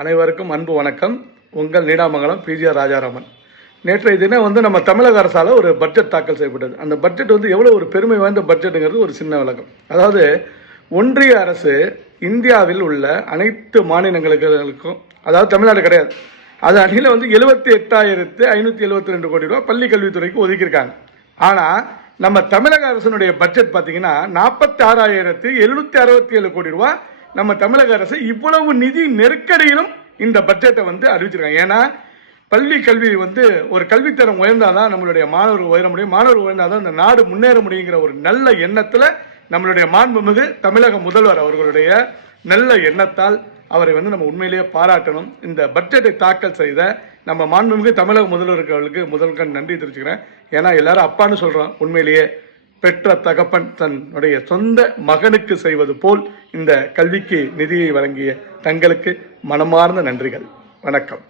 அனைவருக்கும் அன்பு வணக்கம். உங்கள் நீடாமங்கலம் பிஜிஆர் ராஜாராமன். நேற்றைய தினம் நம்ம தமிழக அரசால் ஒரு பட்ஜெட் தாக்கல் செய்யப்பட்டது. அந்த பட்ஜெட் எவ்வளோ ஒரு பெருமை வாய்ந்த பட்ஜெட்டுங்கிறது ஒரு சின்ன விளக்கம். அதாவது ஒன்றிய அரசு இந்தியாவில் உள்ள அனைத்து மாநிலங்களுக்கும், அதாவது தமிழ்நாடு கிடையாது, அது அணியில் 78,572 கோடி ரூபா பள்ளி கல்வித்துறைக்கு ஒதுக்கியிருக்காங்க. ஆனால் நம்ம தமிழக அரசனுடைய பட்ஜெட் பார்த்தீங்கன்னா 46,767 கோடி ரூபா. நம்ம தமிழக அரசு இவ்வளவு நிதி நெருக்கடியிலும் இந்த பட்ஜெட்டை அறிவிச்சிருக்காங்க. ஏன்னா பள்ளி கல்வி ஒரு கல்வித்தரம் உயர்ந்தாதான் நம்மளுடைய மாணவர்கள் உயர முடியும், மாணவர்கள் உயர்ந்தாதான் இந்த நாடு முன்னேற முடியுங்கிற ஒரு நல்ல எண்ணத்தில் நம்மளுடைய மாண்புமிகு தமிழக முதல்வர் அவர்களுடைய நல்ல எண்ணத்தால் அவரை நம்ம உண்மையிலேயே பாராட்டணும். இந்த பட்ஜெட்டை தாக்கல் செய்த நம்ம மாண்புமிகு தமிழக முதல்வர்களுக்கு முதல்கண் நன்றி தெரிவிச்சுக்கிறேன். ஏன்னா எல்லாரும் அப்பான்னு சொல்றோம், உண்மையிலேயே பெற்ற தகப்பன் தன்னுடைய சொந்த மகனுக்கு செய்வது போல் இந்த கல்விக்கு நிதியை வழங்கிய தங்களுக்கு மனமார்ந்த நன்றிகள். வணக்கம்.